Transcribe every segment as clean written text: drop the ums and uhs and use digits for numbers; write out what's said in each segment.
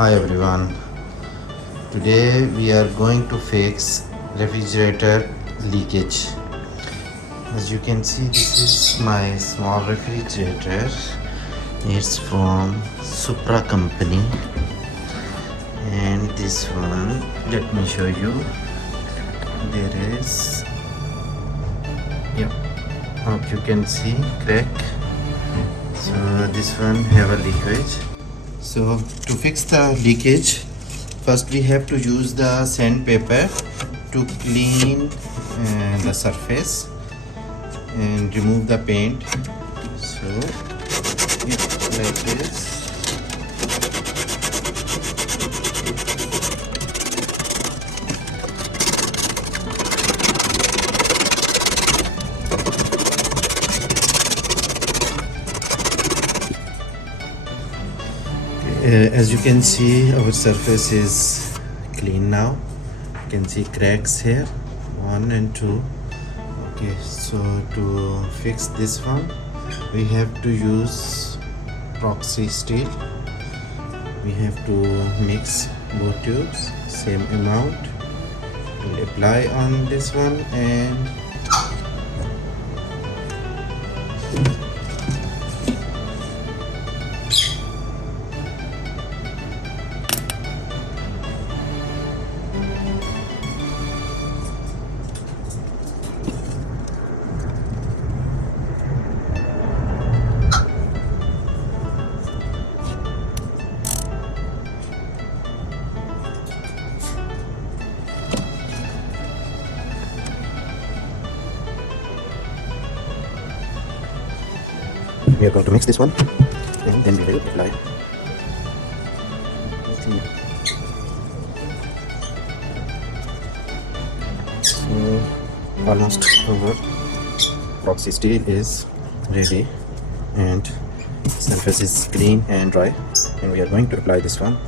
Hi everyone. Today we are going to fix refrigerator leakage. As you can see, this is my small refrigerator. It's from Supra company, and this one, let me show you. There is, yeah, hope you can see crack. So this one have a leakage. So to fix the leakage, first we have to use the sandpaper to clean the surface and remove the paint. So it's like this. As you can see, our surface is clean now. You can see cracks here, 1 and 2. Okay, so to fix this one, we have to use proxy steel. We have to mix both tubes, same amount. We'll apply on this one and we are going to mix this one and then we will apply. So almost our proxy steel is ready and surface is clean and dry, and we are going to apply this one.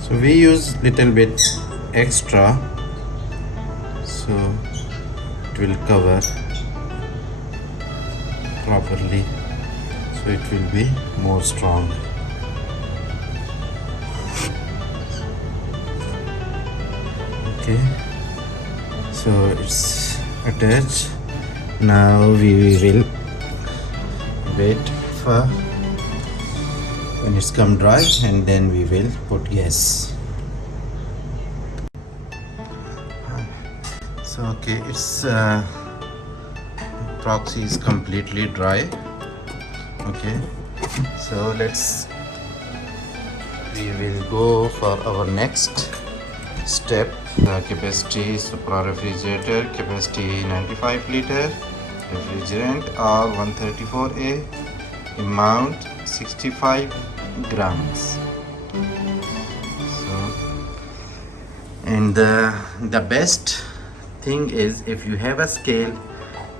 So we use little bit extra, so it will cover properly, so it will be more strong. Okay, so it's attached. Now we will wait for when it's come dry, and then we will put gas. So okay, its proxy is completely dry. Okay, so we will go for our next step. The capacity Supra refrigerator, capacity 95 liter, refrigerant R134A, amount 65 grams. So, and the best thing is, if you have a scale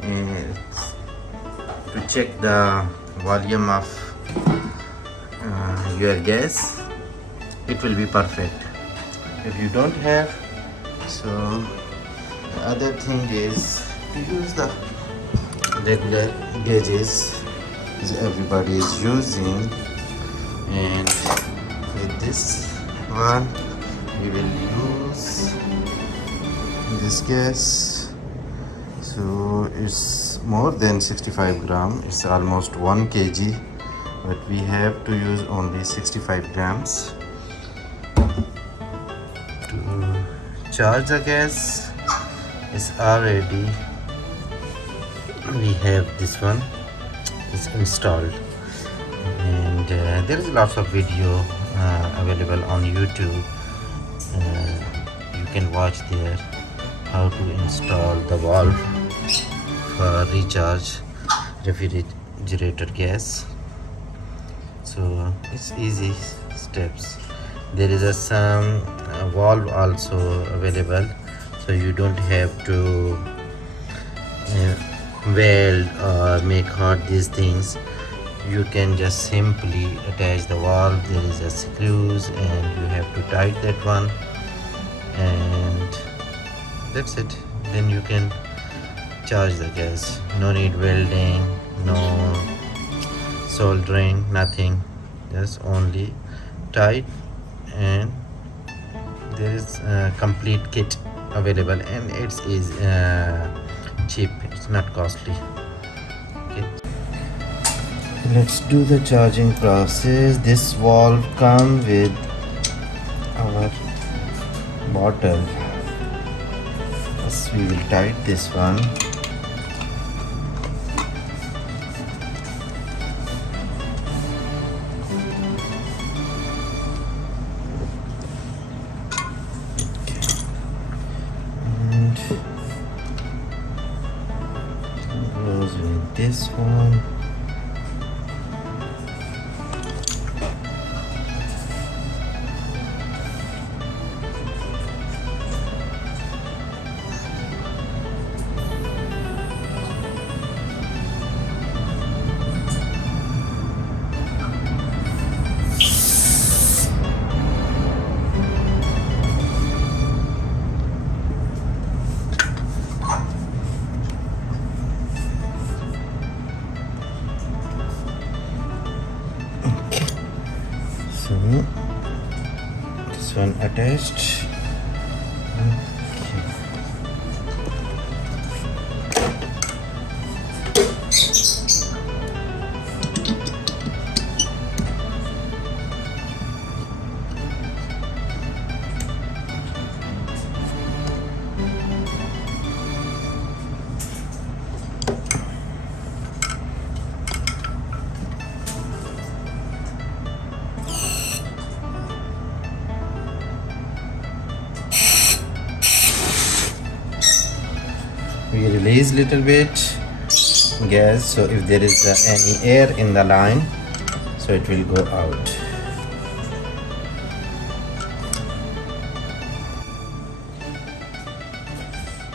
to check the volume of your gas, it will be perfect. If you don't have, so the other thing is to use the regular gauges as everybody is using, and with this one we will use this gas. So it's more than 65 gram, it's almost 1 kg, but we have to use only 65 grams to charge the gas. Is already, we have this one is installed, and there is lots of video available on YouTube. You can watch there how to install the valve for recharge refrigerator gas. So it's easy steps. There is some valve also available, so you don't have to weld or make hot these things. You can just simply attach the valve. There is a screws and you have to tighten that one, and that's it. Then you can charge the gas. No need welding, no soldering, nothing. Just only tight, and there is a complete kit available, and it's cheap. It's not costly. Okay, let's do the charging process. This valve comes with our bottle. First we will tighten this one. Goes with this one. So this one attached. We release little bit gas, so if there is any air in the line, so it will go out.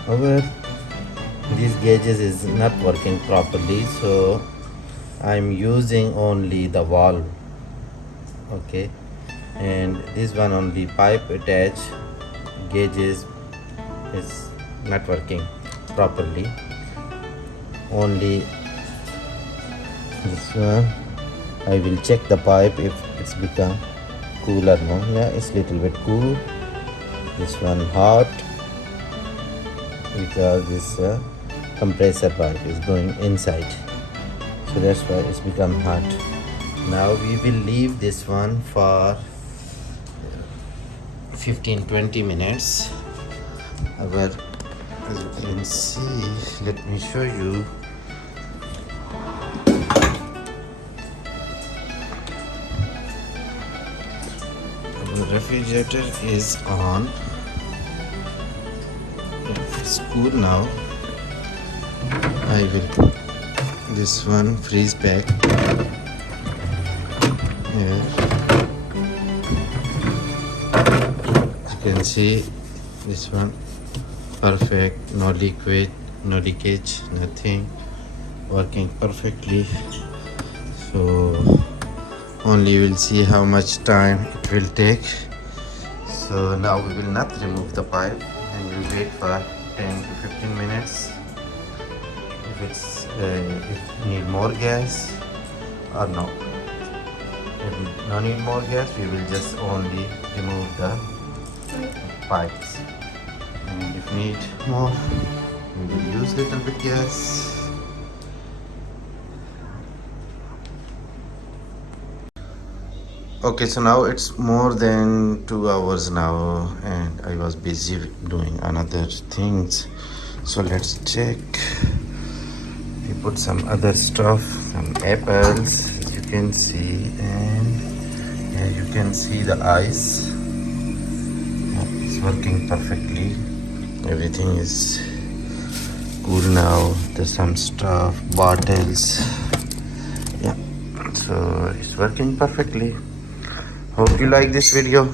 However, these gauges is not working properly, so I'm using only the valve. Okay, and this one only pipe attached gauges is not working properly. Only this one I will check the pipe if it's become cool or no. Yeah, it's little bit cool. This one hot because this compressor pipe is going inside, so that's why it's become hot. Now we will leave this one for 15-20 minutes. Our, as you can see, let me show you. Our refrigerator is on. It's cool now. I will put this one freeze pack here. As you can see, this one perfect, no liquid, no leakage, nothing, working perfectly. So only we'll see how much time it will take. So now we will not remove the pipe and we'll wait for 10 to 15 minutes. If need more gas or no. If no need more gas, we will just only remove the pipes. And if need more, we will use little bit gas. Okay, so now it's more than 2 hours now, and I was busy doing another things. So let's check. We put some other stuff, some apples, as you can see, and here you can see the ice. It's working perfectly. Everything is cool now. There's some stuff, bottles. Yeah, so it's working perfectly. Hope you like this video.